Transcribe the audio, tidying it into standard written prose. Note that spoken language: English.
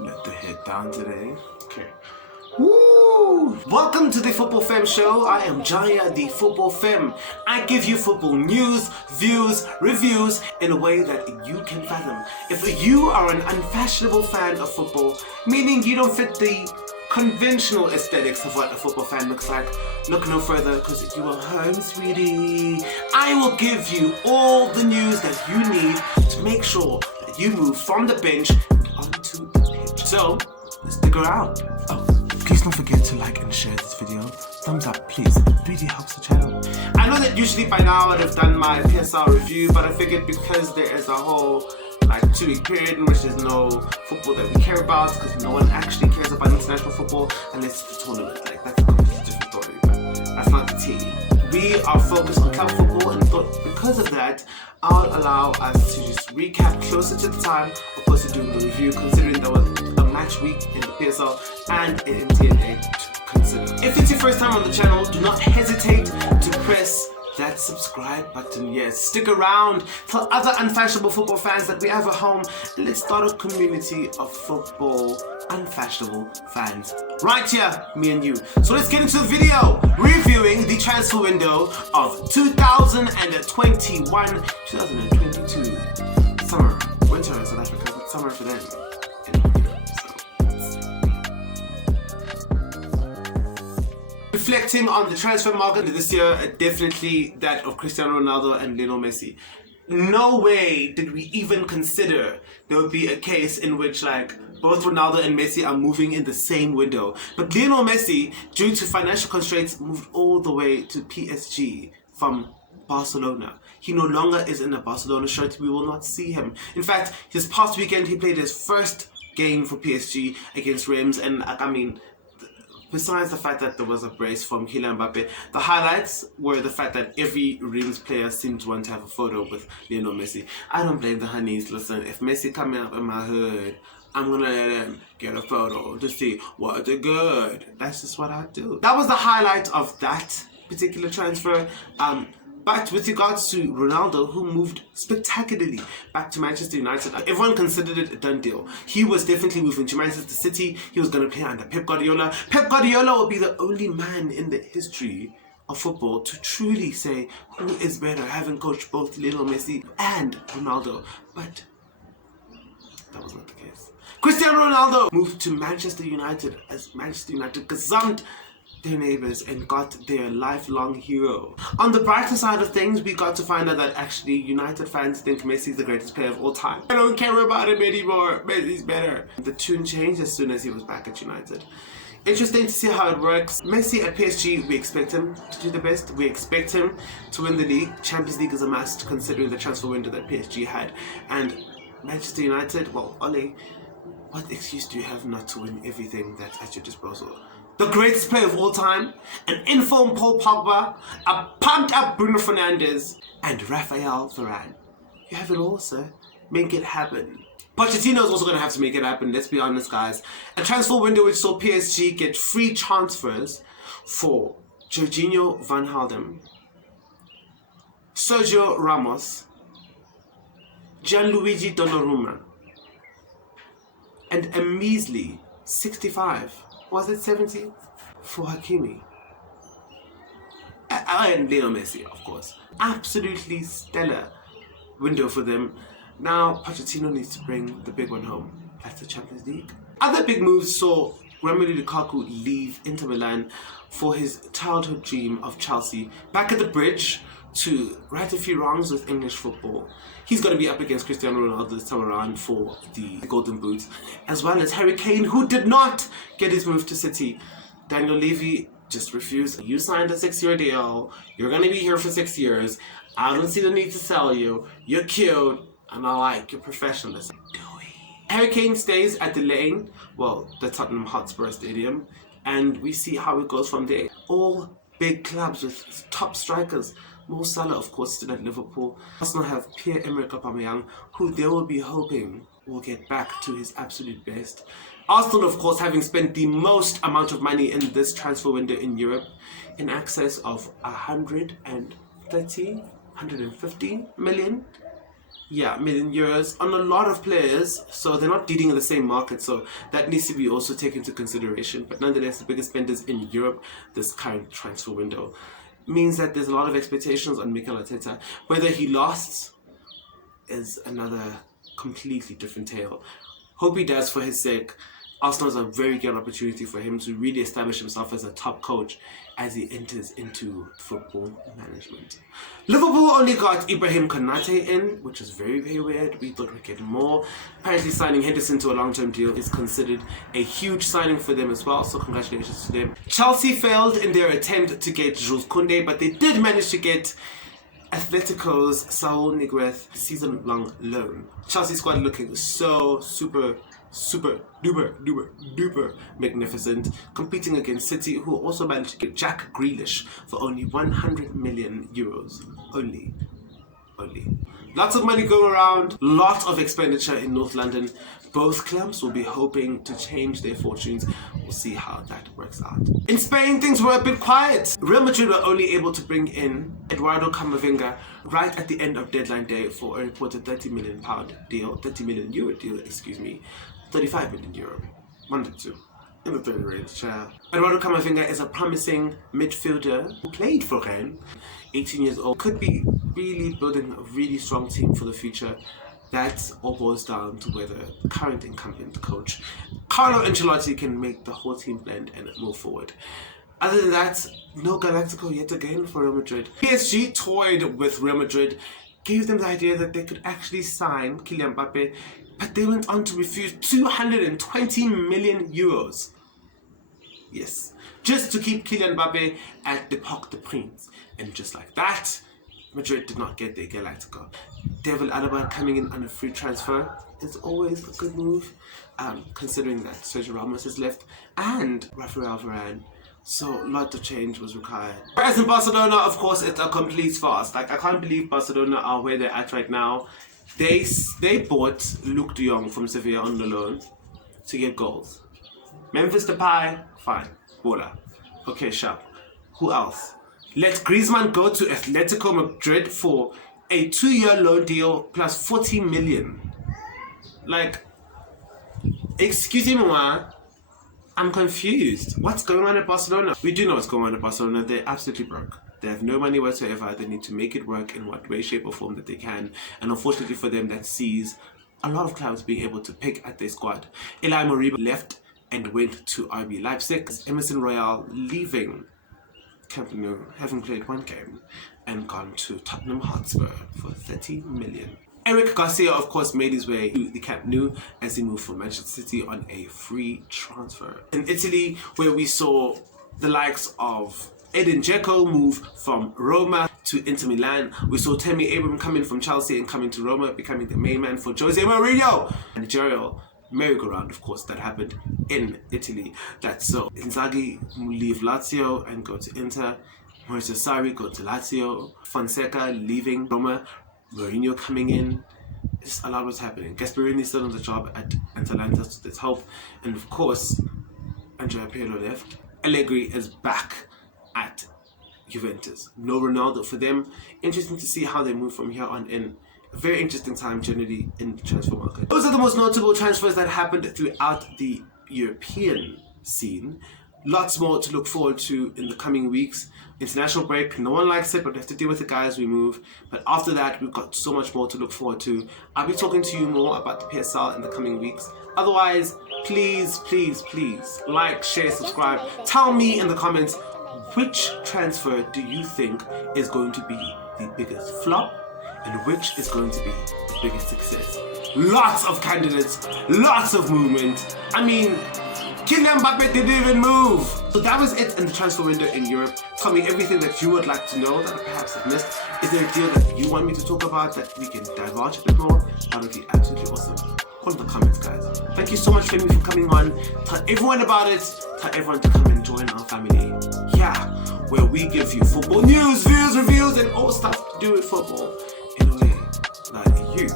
Let the head down today. Okay. Woo! Welcome to the Football Femme show. I am Jaya, the Football Femme. I give you football news, views, reviews in a way that you can fathom. If you are an unfashionable fan of football, meaning you don't fit the conventional aesthetics of what a football fan looks like, look no further because you are home, sweetie. I will give you all the news that you need to make sure that you move from the bench onto the pitch. So, stick around. Oh, please don't forget to like and share this video. Thumbs up, please. It really helps the channel. I know that usually by now I'd have done my PSL review, but I figured because there is a whole 2-week period in which there's no football that we care about, because no one actually cares about international football unless it's a tournament. That's a completely different story, but that's not the tea. We are focused on club football and thought because of that, I'll allow us to just recap closer to the time opposed to doing the review, considering there was a match week in the PSL and in TNA to consider. If it's your first time on the channel, do not hesitate to press that subscribe button. Yes, stick around, tell other unfashionable football fans that we have a home, and let's start a community of football unfashionable fans right here, me and you. So let's get into the video reviewing the transfer window of 2021 2022 summer, winter in South Africa, but summer for them. Reflecting on the transfer market this year, definitely that of Cristiano Ronaldo and Lionel Messi. No way did we even consider there would be a case in which both Ronaldo and Messi are moving in the same window. But Lionel Messi, due to financial constraints, moved all the way to PSG from Barcelona. He no longer is in a Barcelona shirt. We will not see him. In fact, this past weekend he played his first game for PSG against Reims, and besides the fact that there was a brace from Kylian Mbappe, the highlights were the fact that every Reims player seemed to want to have a photo with Lionel Messi. I don't blame the honeys. Listen, if Messi coming up in my hood, I'm gonna let him get a photo to see what they're good. That's just what I do. That was the highlight of that particular transfer. But with regards to Ronaldo, who moved spectacularly back to Manchester United, everyone considered it a done deal. He was definitely moving to Manchester City. He was going to play under Pep Guardiola. Pep Guardiola will be the only man in the history of football to truly say who is better, having coached both Lionel Messi and Ronaldo. But that was not the case. Cristiano Ronaldo moved to Manchester United as Manchester United gazumped their neighbors and got their lifelong hero. On the brighter side of things, we got to find out that actually United fans think Messi is the greatest player of all time. I don't care about him anymore. Messi's better. The tune changed as soon as he was back at United. Interesting to see how it works. Messi at PSG, we expect him to do the best. We expect him to win the league. Champions League is a must considering the transfer window that PSG had. And Manchester United, well, Ole, what excuse do you have not to win everything that's at your disposal? The greatest player of all time, an informed Paul Pogba, a pumped up Bruno Fernandes, and Raphael Varane. You have it all, sir. Make it happen. Pochettino is also going to have to make it happen, let's be honest, guys. A transfer window which saw PSG get free transfers for Jorginho van Halden, Sergio Ramos, Gianluigi Donnarumma, and a measly 65. Was it 70? For Hakimi. And Lionel Messi, of course. Absolutely stellar window for them. Now, Pochettino needs to bring the big one home. That's the Champions League. Other big moves saw Romelu Lukaku leave Inter Milan for his childhood dream of Chelsea. Back at the bridge to right a few wrongs with English football. He's going to be up against Cristiano Ronaldo this time around for the Golden Boot, as well as Harry Kane, who did not get his move to City. Daniel Levy just refused. You signed a 6-year deal. You're going to be here for 6 years. I don't see the need to sell you. You're cute, and I like your professionalism. Harry Kane stays at the Lane, well, the Tottenham Hotspur Stadium, and we see how it goes from there. All big clubs with top strikers. Mo Salah, of course, still at Liverpool. Arsenal have Pierre-Emerick Aubameyang, who they will be hoping will get back to his absolute best. Arsenal, of course, having spent the most amount of money in this transfer window in Europe, in excess of 130, 115 million. million euros on a lot of players, so they're not dealing in the same market, so that needs to be also taken into consideration. But nonetheless, the biggest spenders in Europe this current transfer window means that there's a lot of expectations on Mikel Arteta. Whether he lasts is another completely different tale. Hope he does for his sake. Arsenal is a very good opportunity for him to really establish himself as a top coach as he enters into football management. Liverpool only got Ibrahim Konate in, which is very, very weird. We thought we'd get more. Apparently signing Henderson to a long-term deal is considered a huge signing for them as well, so congratulations to them. Chelsea failed in their attempt to get Jules Koundé, but they did manage to get Atletico's Saul Niguez season-long loan. Chelsea squad looking so super duper magnificent, competing against City, who also managed to get Jack Grealish for only 100 million euros. Only. Lots of money going around, lots of expenditure in North London. Both clubs will be hoping to change their fortunes. We'll see how that works out. In Spain, things were a bit quiet. Real Madrid were only able to bring in Eduardo Camavinga right at the end of deadline day for a reported €30 million deal, 30 million euro deal, 35 million euro. 1 to 2. In the third range. Eduardo Camavinga is a promising midfielder who played for Rennes, 18 years old. Could be really building a really strong team for the future. That all boils down to whether the current incumbent coach, Carlo Ancelotti, can make the whole team blend and move forward. Other than that, no Galactico yet again for Real Madrid. PSG toyed with Real Madrid, gave them the idea that they could actually sign Kylian Mbappe, but they went on to refuse 220 million euros. Yes, just to keep Kylian Mbappe at the Parc des Princes. And just like that, Madrid did not get their Galactico. David Alaba coming in on a free transfer is always a good move, considering that Sergio Ramos has left and Rafael Varane. So a lot of change was required. Whereas in Barcelona, of course, it's a complete farce. Like, I can't believe Barcelona are where they're at right now. They bought Luke de Jong from Sevilla on the loan to get goals. Memphis Depay, fine. Bola. Okay, sharp. Who else? Let Griezmann go to Atletico Madrid for a 2-year loan deal plus 40 million. Like, excuse me, I'm confused. What's going on at Barcelona? We do know what's going on at Barcelona. They're absolutely broke. They have no money whatsoever. They need to make it work in what way, shape or form that they can. And unfortunately for them, that sees a lot of clubs being able to pick at their squad. Eli Moriba left and went to RB Leipzig. Emerson Royale leaving Camp Nou, having played 1 game, and gone to Tottenham Hotspur for 30 million. Eric Garcia, of course, made his way to the Camp Nou as he moved from Manchester City on a free transfer. In Italy, where we saw the likes of Edin Dzeko move from Roma to Inter Milan. We saw Tammy Abraham come in from Chelsea and coming to Roma, becoming the main man for Jose Mourinho. Managerial merry-go-round, of course, that happened in Italy. That's so Inzaghi leave Lazio and go to Inter. Maurizio Sarri go to Lazio. Fonseca leaving Roma. Mourinho coming in. Just a lot was happening. Gasperini still on the job at Atalanta, so there's hope. And of course, Andrea Pirlo left. Allegri is back at Juventus. No Ronaldo for them. Interesting to see how they move from here on in. A very interesting time generally in the transfer market. Those are the most notable transfers that happened throughout the European scene. Lots more to look forward to in the coming weeks. International break, no one likes it, but we have to deal with it, guys. We move. But after that, we've got so much more to look forward to. I'll be talking to you more about the PSL in the coming weeks. Otherwise, please like, share, subscribe. Tell me in the comments, which transfer do you think is going to be the biggest flop and which is going to be the biggest success? Lots of candidates, lots of movement. I mean, Kylian Mbappe didn't even move. So that was it in the transfer window in Europe. Tell me everything that you would like to know that I perhaps have missed. Is there a deal that you want me to talk about that we can divulge a bit more? That would be absolutely awesome. Put in the comments, guys. Thank you so much, Femme, for coming on. Tell everyone about it. Tell everyone to come and join our family. Yeah, where we give you football news, views, reviews, and all stuff to do with football in a way that you